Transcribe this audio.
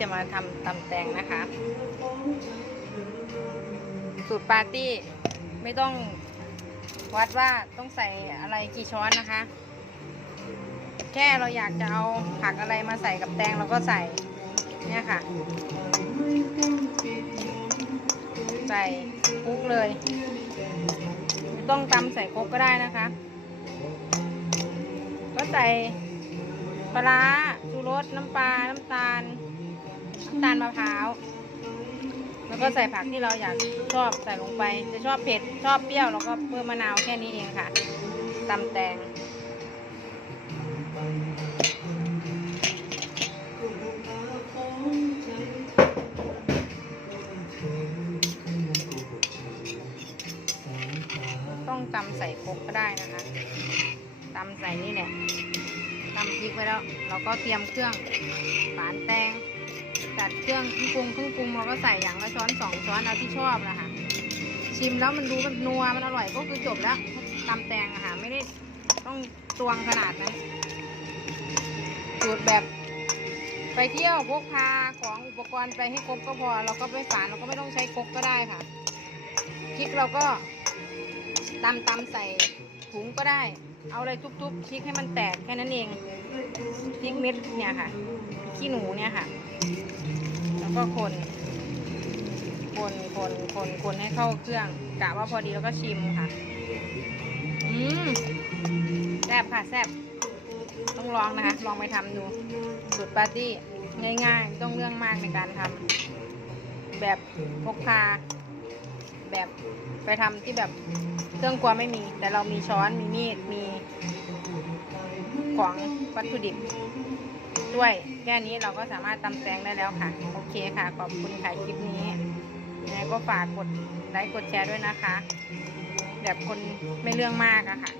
จะมาทำตำแตงนะคะ สูตรปาร์ตี้ไม่ต้องวัดว่าต้องใส่อะไรกี่ช้อนนะคะ แค่เราอยากจะเอาผักอะไรมาใส่กับแตงเราก็ใส่เนี่ยค่ะ ใส่คุกเลย ไม่ต้องตำใส่ครกก็ได้นะคะ ก็ใส่ปลาร้าชูรสน้ำปลา น้ำตาล น้ำตาลมะพร้าว แล้วก็ใส่ผักที่เราอยากชอบใส่ลงไป จะชอบเผ็ดชอบเปรี้ยวเราก็เพิ่มมะนาวแค่นี้เองค่ะตำแตงต้องตำใส่ครกก็ได้นะคะตำใส่นี่แหละตำพริกไว้แล้ว เราก็เตรียมเครื่องฝานแตง จัดเครื่องเครื่องปรุงเครื่องปรุงเราก็ใส่อย่างละช้อนสองช้อนเอาที่ชอบนะคะชิมแล้วมันดูมันนัวมันอร่อยก็คือจบแล้วตำแตงอะค่ะไม่ได้ต้องตวงขนาดนั้นสูตรแบบไปเที่ยวพกพาของอุปกรณ์ไปให้ครบก็พอ เราก็ไปฝานเราก็ไม่ต้องใช้ครกก็ได้ค่ะพริกเราก็ตำตำใส่ถุงก็ได้ เอาอะไรทุบๆพริกให้มันแตกแค่นั้นเองพริกเม็ดเนี่ยค่ะ ขี้หนูเนี่ยค่ะ แล้วก็คน คนคนคนคนให้เข้าเครื่องกะว่าพอดีแล้วก็ชิมค่ะอืมแซ่บค่ะแซ่บต้องลองนะคะ ลองไปทำดูสูตรปาร์ตี้ง่ายๆไม่ต้องเรื่องมากในการทำแบบพกพา แบบไปทำที่แบบเครื่องครัวไม่มี แต่เรามีช้อนมีมีดมีของวัตถุดิบ้วย แค่นี้เราก็สามารถตำแตงได้แล้วค่ะ โอเคค่ะ ขอบคุณค่ะคลิปนี้ยังไงก็ฝากกดไลค์กดแชร์ด้วยนะคะ แบบคนไม่เรื่องมากอะค่ะ